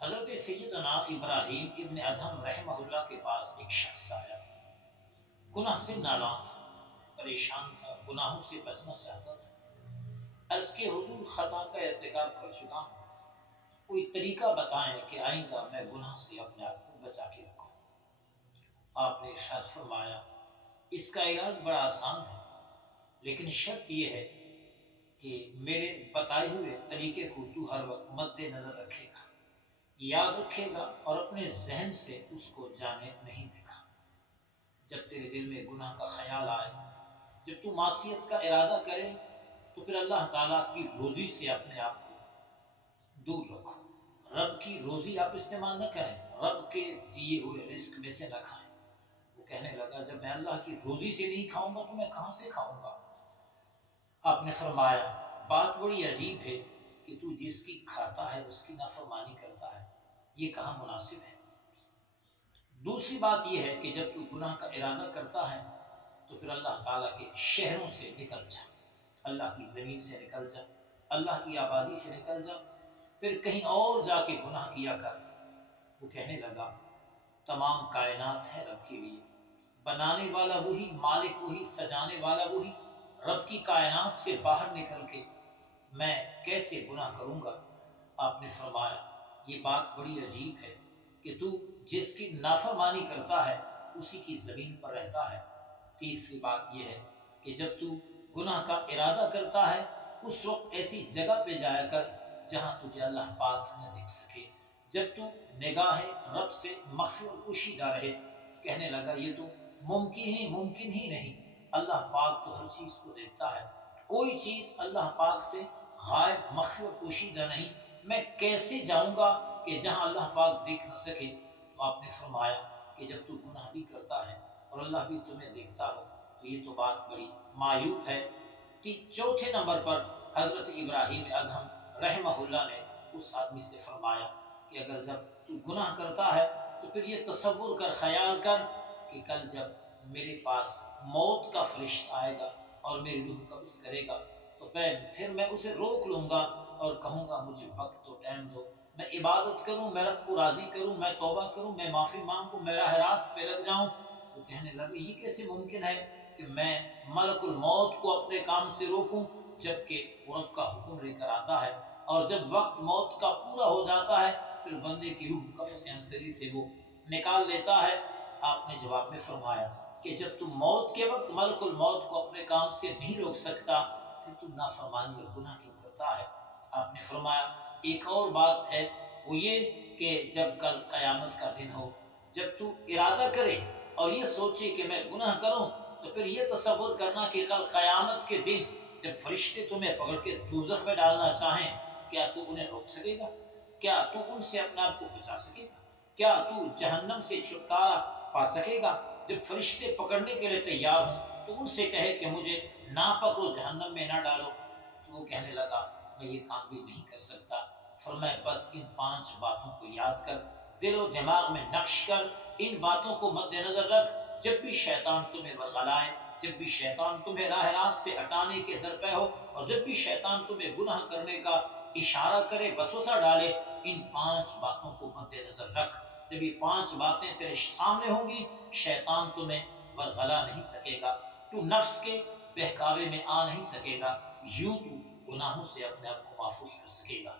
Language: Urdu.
حضرت سیدنا ابراہیم ابن ادہم رحمہ اللہ کے پاس ایک شخص آیا، گناہ سے نالاں تھا، پریشان تھا، گناہوں سے بچنا چاہتا تھا۔ عرض کے حضور خطا کا ارتکاب کر چکا ہوں، کوئی طریقہ بتائیں کہ آئندہ میں گناہ سے اپنے آپ کو بچا کے رکھوں۔ آپ نے ارشاد فرمایا اس کا علاج بڑا آسان ہے، لیکن شرط یہ ہے کہ میرے بتائے ہوئے طریقے کو تو ہر وقت مد نظر رکھے گا، یاد رکھے گا اور اپنے ذہن سے اس کو جانے نہیں دے گا۔ جب تیرے دل میں گناہ کا خیال آئے، جب تو معصیت کا ارادہ کرے، تو پھر اللہ تعالیٰ کی روزی سے اپنے آپ کو دور رکھو۔ رب کی روزی آپ استعمال نہ کریں، رب کے دیے ہوئے رزق میں سے نہ کھائیں۔ وہ کہنے لگا جب میں اللہ کی روزی سے نہیں کھاؤں گا تو میں کہاں سے کھاؤں گا؟ آپ نے فرمایا بات بڑی عجیب ہے کہ تو جس کی کھاتا ہے اس کی نافرمانی کرتا ہے، یہ کہاں مناسب ہے؟ دوسری بات یہ ہے کہ جب تو گناہ کا ارادہ کرتا ہے تو پھر اللہ تعالیٰ کے شہروں سے نکل جا، اللہ کی زمین سے نکل جا، اللہ کی آبادی سے نکل جا، پھر کہیں اور جا کے گناہ کیا کر۔ وہ کہنے لگا تمام کائنات ہے رب کے لیے، بنانے والا وہی، مالک وہی، سجانے والا وہی، رب کی کائنات سے باہر نکل کے میں کیسے گناہ کروں گا؟ آپ نے فرمایا یہ بات بڑی عجیب ہے کہ تو جس کی نافرمانی کرتا ہے اسی کی زمین پر رہتا ہے۔ تیسری بات یہ ہے کہ جب تو گناہ کا ارادہ کرتا ہے اس وقت ایسی جگہ پہ جایا کر جہاں تجھے اللہ پاک نہ دیکھ سکے، جب تو نگاہ رب سے مخفی اور پوشیدہ رہے۔ کہنے لگا یہ تو ممکن ہی نہیں، اللہ پاک تو ہر چیز کو دیکھتا ہے، کوئی چیز اللہ پاک سے غائب، مخفی اور پوشیدہ نہیں، میں کیسے جاؤں گا کہ جہاں اللہ پاک دیکھ نہ سکے؟ تو آپ نے فرمایا کہ جب تو گناہ بھی کرتا ہے اور اللہ بھی تمہیں دیکھتا ہو تو یہ تو بات بڑی معیوب ہے۔ چوتھے نمبر پر حضرت ابراہیم ادہم رحمہ اللہ نے اس آدمی سے فرمایا کہ اگر جب تو گناہ کرتا ہے تو پھر یہ تصور کر، خیال کر کہ کل جب میرے پاس موت کا فرشتہ آئے گا اور میری روح قبض کرے گا تو پھر میں اسے روک لوں گا اور کہوں گا مجھے وقت تو ٹائم دو، میں عبادت کروں، میں رب کو راضی کروں، میں توبہ کروں، میں معافی مانگوں، میں راہ راست پہ لگ جاؤں۔ وہ کہنے لگے یہ کیسے ممکن ہے کہ میں ملک الموت کو اپنے کام سے روکوں جبکہ وہ رب کا حکم لے کر آتا ہے، اور جب وقت موت کا پورا ہو جاتا ہے پھر بندے کی روح قفس انصری سے وہ نکال لیتا ہے۔ آپ نے جواب میں فرمایا کہ جب تم موت کے وقت ملک الموت کو اپنے کام سے نہیں روک سکتا پھر تو نافرمانی اور گناہ کیوں کرتا ہے؟ آپ نے فرمایا ایک اور بات ہے، وہ یہ کہ جب کل قیامت کا دن ہو، جب تو ارادہ کرے اور یہ سوچے کہ میں گناہ کروں تو پھر یہ تصور کرنا کہ کل قیامت کے دن جب فرشتے تمہیں پکڑ کے دوزخ میں ڈالنا چاہیں، کیا تو انہیں روک سکے گا؟ کیا تو ان سے اپنے آپ کو بچا سکے گا؟ کیا تو جہنم سے چھٹکارا پا سکے گا؟ جب فرشتے پکڑنے کے لیے تیار ہوں تو ان سے کہے کہ مجھے نہ پکڑو، جہنم میں نہ ڈالو، تو وہ کہنے لگا میں یہ کام بھی نہیں کر سکتا۔ فرمایا بس ان 5 باتوں کو یاد کر، دل و دماغ میں نقش کر، ان باتوں کو مد نظر رکھ، جب بھی شیطان تمہیں ورغلائے، جب بھی شیطان تمہیں راہ راست سے ہٹانے کے در پہ ہو، اور جب بھی شیطان تمہیں گناہ کرنے کا اشارہ کرے، وسوسہ ڈالے، ان 5 باتوں کو مد نظر رکھ۔ جب یہ 5 باتیں تیرے سامنے ہوں گی شیطان تمہیں ورغلا نہیں سکے گا، تو نفس کے بہکاوے میں آ نہیں سکے گا، یوں تو گناہوں سے اپنے آپ کو محفوظ کر سکے گا۔